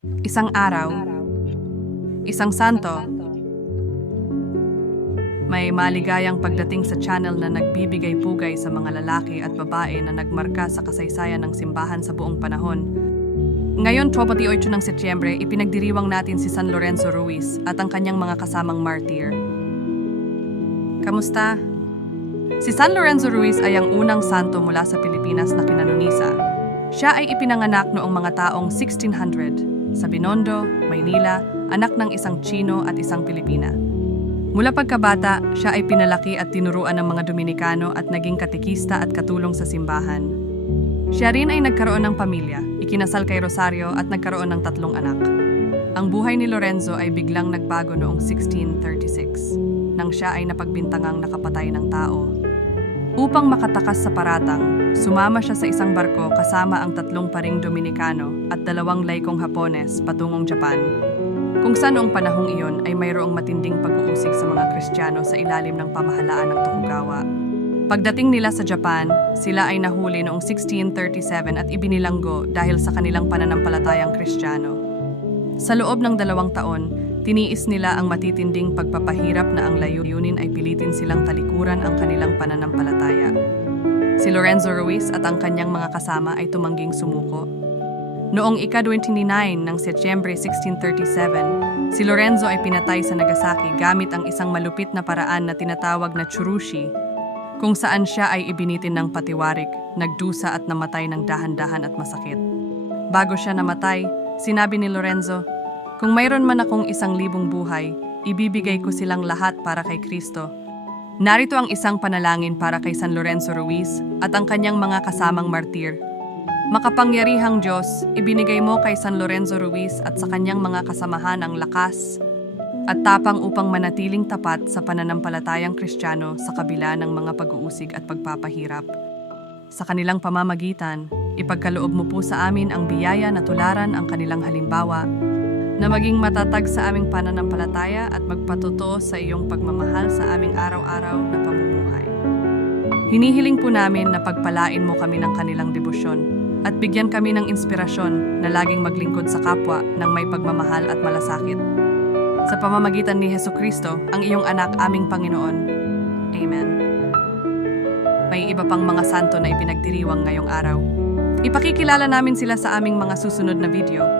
Isang araw, isang santo, may maligayang pagdating sa channel na nagbibigay pugay sa mga lalaki at babae na nagmarka sa kasaysayan ng simbahan sa buong panahon. Ngayon, 28 ng Setyembre, ipinagdiriwang natin si San Lorenzo Ruiz at ang kanyang mga kasamang martir. Kamusta? Si San Lorenzo Ruiz ay ang unang santo mula sa Pilipinas na kinanunisa. Siya ay ipinanganak noong mga taong 1600 sa Binondo, Maynila, anak ng isang Chino at isang Pilipina. Mula pagkabata, siya ay pinalaki at tinuruan ng mga Dominikano at naging katikista at katulong sa simbahan. Siya rin ay nagkaroon ng pamilya, ikinasal kay Rosario at nagkaroon ng tatlong anak. Ang buhay ni Lorenzo ay biglang nagbago noong 1636, nang siya ay napagbintangang nakapatay ng tao. Upang makatakas sa paratang, sumama siya sa isang barko kasama ang tatlong paring Dominikano at dalawang laikong Hapones patungong Japan. Kung sa noong panahong iyon ay mayroong matinding pag-uusig sa mga Kristiyano sa ilalim ng pamahalaan ng Tokugawa. Pagdating nila sa Japan, sila ay nahuli noong 1637 at ibinilanggo dahil sa kanilang pananampalatayang Kristiyano. Sa loob ng dalawang taon, tiniis nila ang matitinding pagpapahirap na ang layunin ay pilitin silang talikuran ang kanilang pananampalataya. Si Lorenzo Ruiz at ang kanyang mga kasama ay tumangging sumuko. Noong ika-29 ng Setyembre 1637, si Lorenzo ay pinatay sa Nagasaki gamit ang isang malupit na paraan na tinatawag na churushi, kung saan siya ay ibinitin ng patiwarik, nagdusa at namatay ng dahan-dahan at masakit. Bago siya namatay, sinabi ni Lorenzo, Kung mayroon man akong isang libong buhay, ibibigay ko silang lahat para kay Kristo. Narito ang isang panalangin para kay San Lorenzo Ruiz at ang kanyang mga kasamang martir. Makapangyarihang Diyos, ibinigay mo kay San Lorenzo Ruiz at sa kanyang mga kasamahan ang lakas at tapang upang manatiling tapat sa pananampalatayang Kristiyano sa kabila ng mga pag-uusig at pagpapahirap. Sa kanilang pamamagitan, ipagkaloob mo po sa amin ang biyaya na tularan ang kanilang halimbawa na maging matatag sa aming pananampalataya at magpatotoo sa iyong pagmamahal sa aming araw-araw na pamumuhay. Hinihiling po namin na pagpalain mo kami ng kanilang debosyon at bigyan kami ng inspirasyon na laging maglingkod sa kapwa ng may pagmamahal at malasakit. Sa pamamagitan ni Heso Kristo, ang iyong anak aming Panginoon. Amen. May iba pang mga santo na ipinagdiriwang ngayong araw. Ipakikilala namin sila sa aming mga susunod na video.